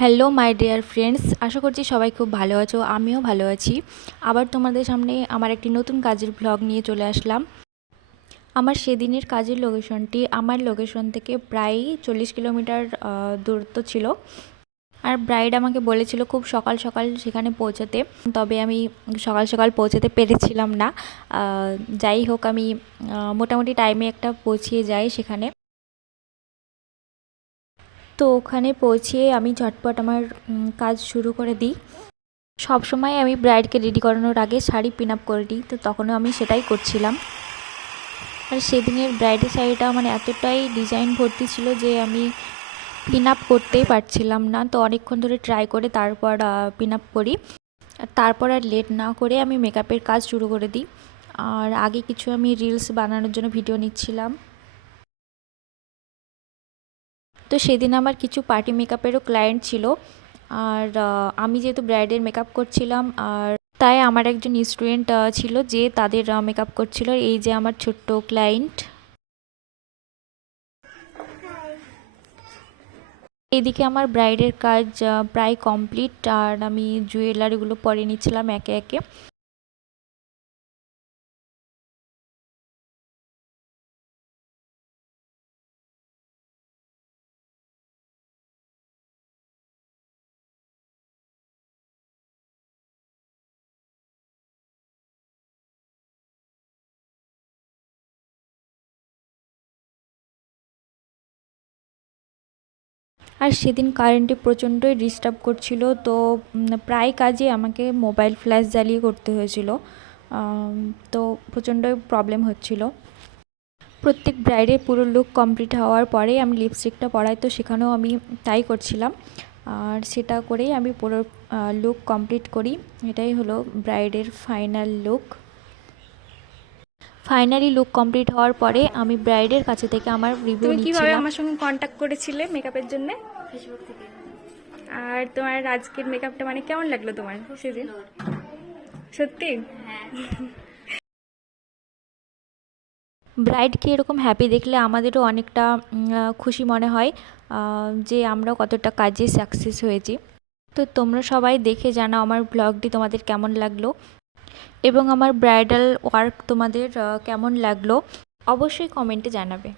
Hello my dear friends, আশা করছি সবাই খুব ভালো আছো। আমিও ভালো আছি। আবার তোমাদের সামনে আমার একটি নতুন কাজের ভ্লগ নিয়ে চলে আসলাম। আমার সেদিনের কাজের লোকেশনটি আমার লোকেশন থেকে প্রায় 40 কিলোমিটার দূরত্ব ছিল। আর ব্রাইড আমাকে বলেছিল খুব সকাল সকাল সেখানে পৌঁছাতে, তবে আমি সকাল সকাল পৌঁছাতে পেরেছিলাম না। যাই হোক, আমি মোটামুটি টাইমে একটা পৌঁছিয়ে যাই সেখানে। তো ওখানে পৌঁছিয়ে আমি ঝটপট আমার কাজ শুরু করে দিই। সবসময় আমি ব্রাইডকে রেডি করানোর আগে শাড়ি পিন আপ করে দিই, তো তখনও আমি সেটাই করছিলাম। আর সেদিনের ব্রাইডের শাড়িটা মানে এতটাই ডিজাইন ভর্তি ছিল যে আমি পিন আপ করতেই পারছিলাম না। তো অনেকক্ষণ ধরে ট্রাই করে তারপর পিন আপ করি। আর তারপর আর লেট না করে আমি মেকআপের কাজ শুরু করে দিই। আর আগে কিছু আমি রিলস বানানোর জন্য ভিডিও নিচ্ছিলাম। তো সেদিন আমার কিছু পার্টি মেকআপেরও ক্লায়েন্ট ছিল। আর আমি যেহেতু ব্রাইডের মেকআপ করছিলাম, আর তাই আমার একজন স্টুডেন্ট ছিল যে তাদের মেকআপ করছিল। এই যে আমার ছোট্ট ক্লায়েন্ট। এইদিকে আমার ব্রাইডের কাজ প্রায় কমপ্লিট, আর আমি জুয়েলারিগুলো পরে নিচ্ছিলাম একে একে। আর সেদিন কারেন্টে প্রচণ্ডই ডিস্টার্ব করছিল, তো প্রায় কাজে আমাকে মোবাইল ফ্ল্যাশ জ্বালিয়ে করতে হয়েছিল। তো প্রচণ্ডই প্রবলেম হচ্ছিল। প্রত্যেক ব্রাইডের পুরো লুক কমপ্লিট হওয়ার পরেই আমি লিপস্টিকটা পরাই, তো সেখানেও আমি তাই করছিলাম। আর সেটা করেই আমি পুরো লুক কমপ্লিট করি। এটাই হলো ব্রাইডের final look. Finally look complete হওয়ার পরে আমি ব্রাইডের কাছে থেকে আমার রিভিউ তুমি কিভাবে নিচ্ছিলাম। আমার সঙ্গে কন্ট্যাক্ট করেছিলে মেকআপের জন্য? ফেসবুক থেকে। আর তোমার আজকের মেকআপটা মানে কেমন লাগলো তোমার সেদিন? সত্যি? হ্যাঁ। ব্রাইডকে এরকম হ্যাপি দেখলে আমাদেরও অনেকটা খুশি মনে হয় যে আমরা কতটা কাজে সাকসেস হয়েছি। তো তোমরা সবাই দেখে জানাও আমার ব্লগটি তোমাদের কেমন লাগলো, এবং আমার ব্রাইডাল ওয়ার্ক তোমাদের কেমন লাগলো অবশ্যই কমেন্টে জানাবে।